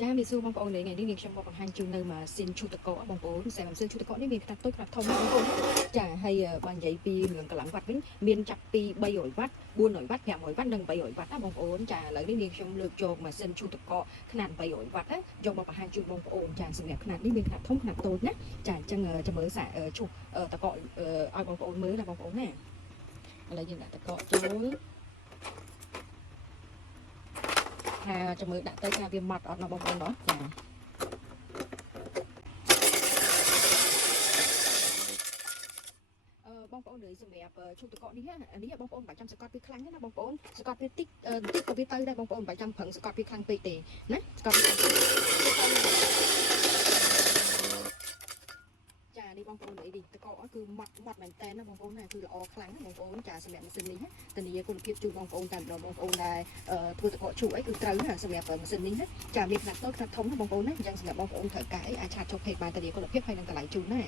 ចាមានសួរបងប្អូនថ្ងៃនេះនាងខ្ញុំមកបង្ហាញជូននៅម៉ាស៊ីនឈូតទឹកកកបងប្អូនតែម៉ាស៊ីនឈូតទឹកកកនេះមានខ្នាតតូចខ្នាតធំបងប្អូនចាហើយបើនិយាយពីរឿងកម្លាំងវ៉ាត់វិញមានចាប់ពី300វ៉ាត់400វ៉ាត់500វ៉ាត់និង300វ៉ាត់ណាបងប្អូនចាឥឡូវនេះនាងខ្ញុំលើកយកម៉ាស៊ីនឈូតទឹកកកខ្នាត300វ៉ាត់ណាយកមកបង្ហាញជូនបងប្អូនចាសម្រាប់ខ្នាតនេះមានខ្នាតធំខ្នាតតូចណាចាអញ្ចឹងចាំមើលសាឈូតទឹកកកឲ្យបងប្អូនមើលណាបងប្អូនណាឥឡូវយើងដាក់ទឹកកកចូលចាំមើលដាក់ទៅថាវាម៉ត់អត់ណាបងប្អូនបងចាបងប្អូនលើសម្រាប់ឈុតតកនេះនេះបងប្អូនបាច់ចាំសកត់វាខ្លាំងណាបងប្អូនសកត់វាតិចក៏វាទៅដែរបងប្អូនបាច់ចាំប្រឹងសកត់វាខ្លាំងពេកទេណាសកត់វាចានេះបងប្អូនអីនេះតកគឺម៉ត់មែនតើណាបងប្អូនណាគឺល្អខ្លាំងណាបងប្អូនចាសម្រាប់ម៉ាស៊ីននេះធានាគុណភាពជូនបងប្អូនតែម្ដងបងប្អូនដែលធ្វើតកជក់អីគឺត្រូវណាសម្រាប់ម៉ាស៊ីននេះណាចាមានខ្នាតតូចខ្នាតធំណាបងប្អូនណាអញ្ចឹងសម្រាប់បងប្អូនត្រូវការអីអាចឆាតចុះពេកបានធានាគុណភាពហើយនឹងតម្លៃជូនណា